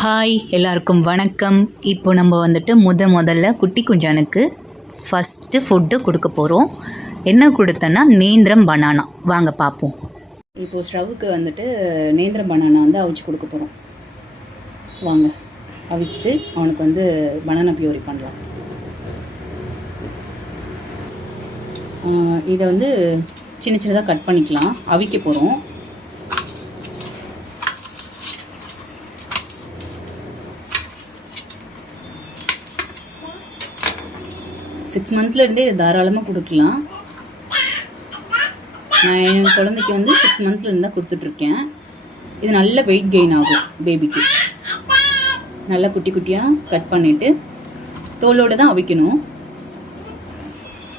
Hi எல்லாருக்கும் வணக்கம். இப்போ நம்ம வந்துட்டு முதல்ல குட்டி குஞ்சானுக்கு ஃபஸ்ட்டு ஃபுட்டு கொடுக்க போகிறோம். என்ன கொடுத்தேன்னா நேந்திரம் பனானா. வாங்க பார்ப்போம். இப்போது ஸ்டவ்வுக்கு வந்துட்டு நேந்திரம் பனானா வந்து அவிச்சு கொடுக்க போகிறோம். வாங்க அவிச்சிட்டு அவனுக்கு வந்து பனானா பியூரி பண்ணலாம். இதை வந்து சின்ன சின்னதாக கட் பண்ணிக்கலாம். அவிக்க போகிறோம். சிக்ஸ் மந்த்லேருந்தே இதை தாராளமாக கொடுக்கலாம். நான் என் குழந்தைக்கு வந்து 6 மந்த்லேருந்து தான் கொடுத்துட்ருக்கேன். இது நல்ல வெயிட் கெயின் ஆகும் பேபிக்கு. நல்லா குட்டி குட்டியாக கட் பண்ணிவிட்டு தோலோடு தான் அவிக்கணும்.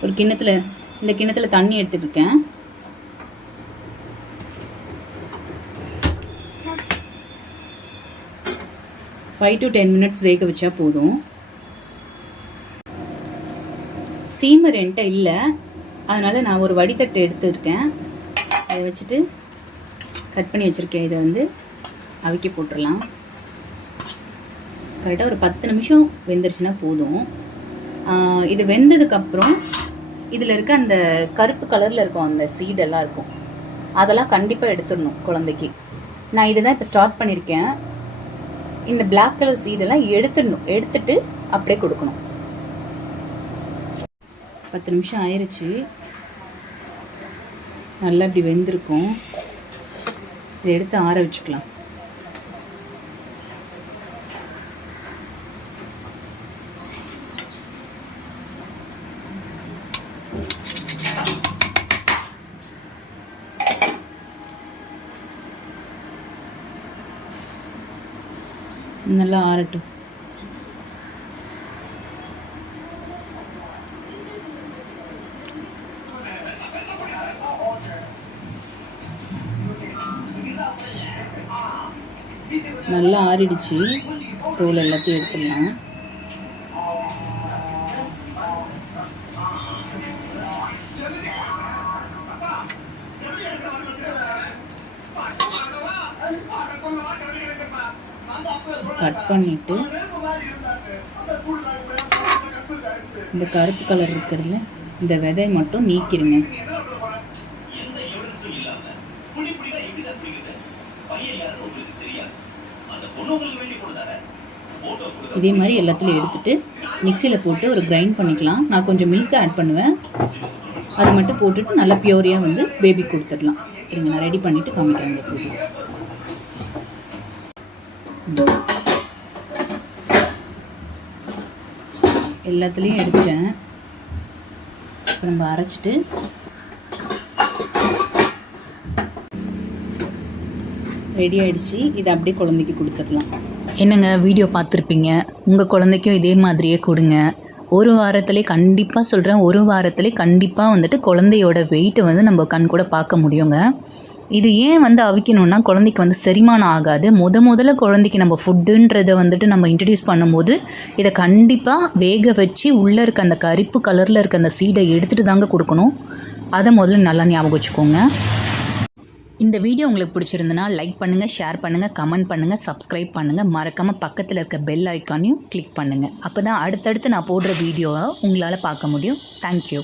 ஒரு கிண்ணத்தில் இந்த கிண்ணத்தில் தண்ணி எடுத்துகிட்ருக்கேன். ஃபைவ் டு 10 மினிட்ஸ் வேக வச்சா போதும். ஸ்டீமர் என்கிட்ட இல்லை, அதனால் நான் ஒரு வடித்தட்டு எடுத்துருக்கேன். அதை வச்சுட்டு கட் பண்ணி வச்சுருக்கேன். இதை வந்து அவிக்க போட்டுடலாம். கரெக்டாக ஒரு 10 நிமிஷம் வெந்துருச்சுன்னா போதும். இது வெந்ததுக்கப்புறம் இதில் இருக்க அந்த கருப்பு கலரில் இருக்கும் அந்த சீடெல்லாம் இருக்கும், அதெல்லாம் கண்டிப்பாக எடுத்துடணும் குழந்தைக்கு. நான் இதை தான் இப்போ ஸ்டார்ட் பண்ணியிருக்கேன். இந்த பிளாக் கலர் சீடெல்லாம் எடுத்துட்டு அப்படியே கொடுக்கணும். 10 நிமிஷம் ஆயிடுச்சு. நல்லா இப்படி வெந்திருக்கும். இதை எடுத்து ஆற வச்சுக்கலாம். நல்லா ஆறட்டும். நல்லா ஆறிடுச்சு. தோல் எல்லாத்தையும் எடுத்துடலாம். கட் பண்ணிட்டு இந்த கருப்பு கலர் இருக்கிறதுல இந்த விதை மட்டும் நீக்கிடுங்க. இதே மாதிரி எல்லாத்துலையும் எடுத்துட்டு மிக்சியில் போட்டு ஒரு கிரைண்ட் பண்ணிக்கலாம். நான் கொஞ்சம் மில்க் ஆட் பண்ணுவேன். அதை மட்டும் போட்டுட்டு நல்லா பியூரியாக வந்து பேபி கொடுத்துடலாம். சரிங்க, நான் ரெடி பண்ணிவிட்டு காமிக்கிறேன். எல்லாத்துலேயும் எடுத்துட்டேன். இப்போ நம்ம அரைச்சிட்டு ரெடி ஆகிடுச்சு. இதை அப்படியே குழந்தைக்கு கொடுத்துடலாம். என்னங்க, வீடியோ பார்த்துருப்பீங்க. உங்கள் குழந்தைக்கும் இதே மாதிரியே கொடுங்க. ஒரு வாரத்திலே கண்டிப்பாக சொல்கிறேன், ஒரு வாரத்திலே கண்டிப்பாக வந்துட்டு குழந்தையோட வெயிட்டை வந்து நம்ம கண் கூட பார்க்க முடியுங்க. இது ஏன் வந்து அவிக்கணும்னா குழந்தைக்கு வந்து செரிமானம் ஆகாது. முதல்ல குழந்தைக்கு நம்ம ஃபுட்டுன்றதை வந்துட்டு நம்ம இன்ட்ரடியூஸ் பண்ணும்போது இதை கண்டிப்பாக வேக வச்சு உள்ளே இருக்க அந்த கருப்பு கலரில் இருக்க அந்த சீடை எடுத்துகிட்டு தாங்க கொடுக்கணும். அதை முதல்ல நல்லா ஞாபகம் வச்சுக்கோங்க. இந்த வீடியோ உங்களுக்கு பிடிச்சிருந்துன்னா லைக் பண்ணுங்கள், ஷேர் பண்ணுங்கள், கமெண்ட் பண்ணுங்கள், சப்ஸ்கிரைப் பண்ணுங்கள். மறக்காமல் பக்கத்தில் இருக்க பெல் ஐக்கானையும் கிளிக் பண்ணுங்கள். அப்போ தான் அடுத்தடுத்து நான் போடுற வீடியோவை உங்களால் பார்க்க முடியும். தேங்க்யூ.